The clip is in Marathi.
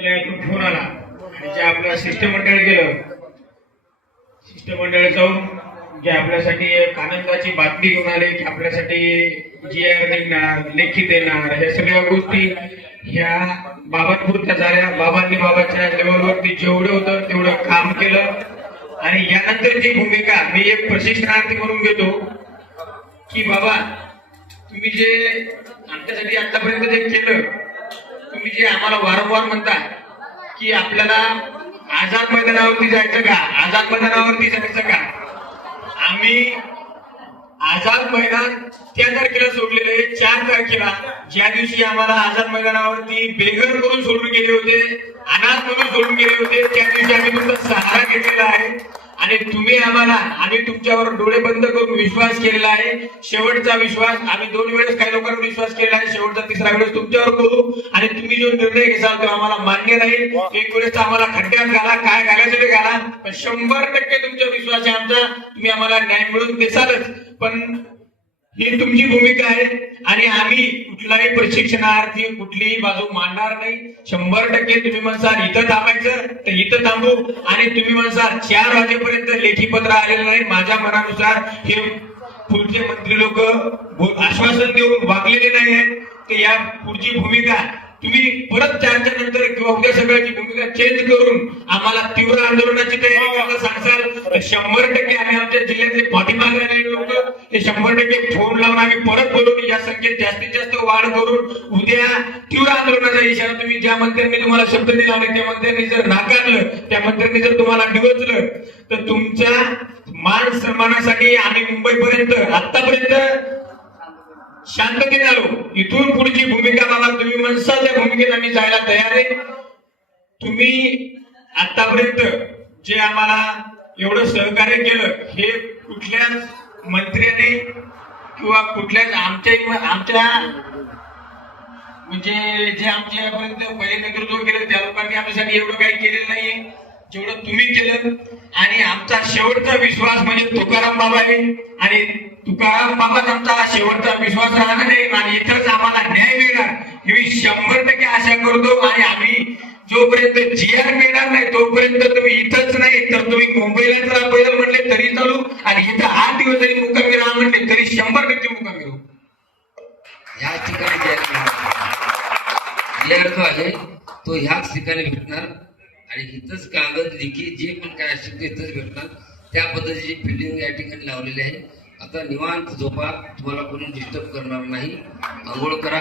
फोन आला आणि जे आपलं शिष्टमंडळ गेलं, शिष्टमंडळ जाऊन जे आपल्यासाठी एक आनंदाची बातमी घेऊन आले की आपल्यासाठी GR निघणार, लेखी देणार, ह्या सगळ्या गोष्टी ह्या बाबांपुरत्या झाल्या. बाबांनी बाबाच्या लेवलवरती जेवढं होतं तेवढं काम केलं. आणि यानंतरची भूमिका मी एक प्रशिक्षणार्थी म्हणून घेतो की बाबा तुम्ही जे आमच्यासाठी आतापर्यंत जे केलं, तुम्ही जे आम्हाला वारंवार म्हणता की आपल्याला आझाद मैदानावरती जायचं का, आझाद मैदानावरती जायचं का, आम्ही आझाद मैदान त्या तारखेला सोडलेलं आहे 4 तारखेला, ज्या दिवशी आम्हाला आझाद मैदानावरती बेघर करून सोडून गेले होते, अनाथ म्हणून सोडून गेले होते, त्या दिवशी आम्ही तुमचा सहारा घेतलेला आहे. आणि तुम्ही आम्ही तुमच्यावर डोळे बंद करून विश्वास केलेला आहे. शेवटचा विश्वास आम्ही 2 वेळेस काही लोकांवर विश्वास केलेला आहे, शेवटचा 3रा वेळेस तुमच्यावर करू. आणि तुम्ही जो निर्णय घेसाल तो आम्हाला मान्य राहील. एक वेळेस आम्हाला खड्ड्यात घाला, काय घालायचं ते घाला, पण 100% तुमचा विश्वास आहे आमचा, तुम्ही आम्हाला न्याय मिळवून देसालच. पण ही तुमची भूमिका आहे आणि आम्ही कुठलाही प्रशिक्षणार्थी कुठलीही बाजू मांडणार नाही. 100% तुम्ही म्हणसाल इथं थांबायचं तर इथं थांबू, आणि तुम्ही म्हणसाल 4 वाजेपर्यंत लेखी पत्र आलेलं नाही, माझ्या मनानुसार हे पुढचे मंत्री लोक आश्वासन देऊन वागलेले नाही आहेत, तर या पुढची भूमिका तुम्ही परत 4च्या नंतर किंवा उद्या सगळ्याची भूमिका चेंज करून आम्हाला तीव्र आंदोलनाची तयारी करायला सांगसाल तर 100% आम्ही आमच्या जिल्ह्यातले पाठीमागे राहिलेले लोक हे 100% फोन लावून आम्ही परत बोलून या संख्येत जास्तीत जास्त वाढ करून उद्या तीव्र आंदोलनाचा इशारा तुम्ही ज्या मंत्र्यांनी तुम्हाला शब्द दिला आणि त्या मंत्र्यांनी जर नाकारलं, त्या मंत्र्यांनी जर तुम्हाला डिवचलं, तर तुमच्या मान सन्मानासाठी आम्ही मुंबईपर्यंत आतापर्यंत शांततेने आलो. इथून पुढची भूमिका बाबा तुम्ही म्हणसाल त्या भूमिकेत आम्ही जायला तयार आहे. तुम्ही आतापर्यंत जे आम्हाला एवढं सहकार्य केलं हे कुठल्याच मंत्र्याने किंवा कुठल्याच आमच्या म्हणजे जे आमच्यापर्यंत पहिले नेतृत्व केलं त्या लोकांनी आमच्यासाठी एवढं काही केलेलं नाहीये जेवढं तुम्ही केलं. आणि आमचा शेवटचा विश्वास म्हणजे तुकाराम बाबा आहे आणि तुकाराम बाबाच आमचा शेवटचा विश्वास राहणार आहे आणि इथंच आम्हाला न्याय मिळणार ही मी 100% आशा करतो. आणि आम्ही जोपर्यंत GR मिळणार नाही तोपर्यंत तुम्ही इथंच नाही तर तुम्ही मुंबईला जर पैदल म्हणले तरी चालू आणि इथं 8 दिवस जरी मुक्कामी राहा म्हणले तरी 100% मुक्कामी राहू. या ठिकाणी GR जो आहे तो ह्याच ठिकाणी भेटणार आणि इथंच कागद लिखी जे पण काय असेल ते इथंच भेटणार. त्या पद्धतीची फिल्डिंग या ठिकाणी लावलेली आहे. आता निवांत झोपा, तुम्हाला कोणी डिस्टर्ब करणार नाही. आंघोळ करा.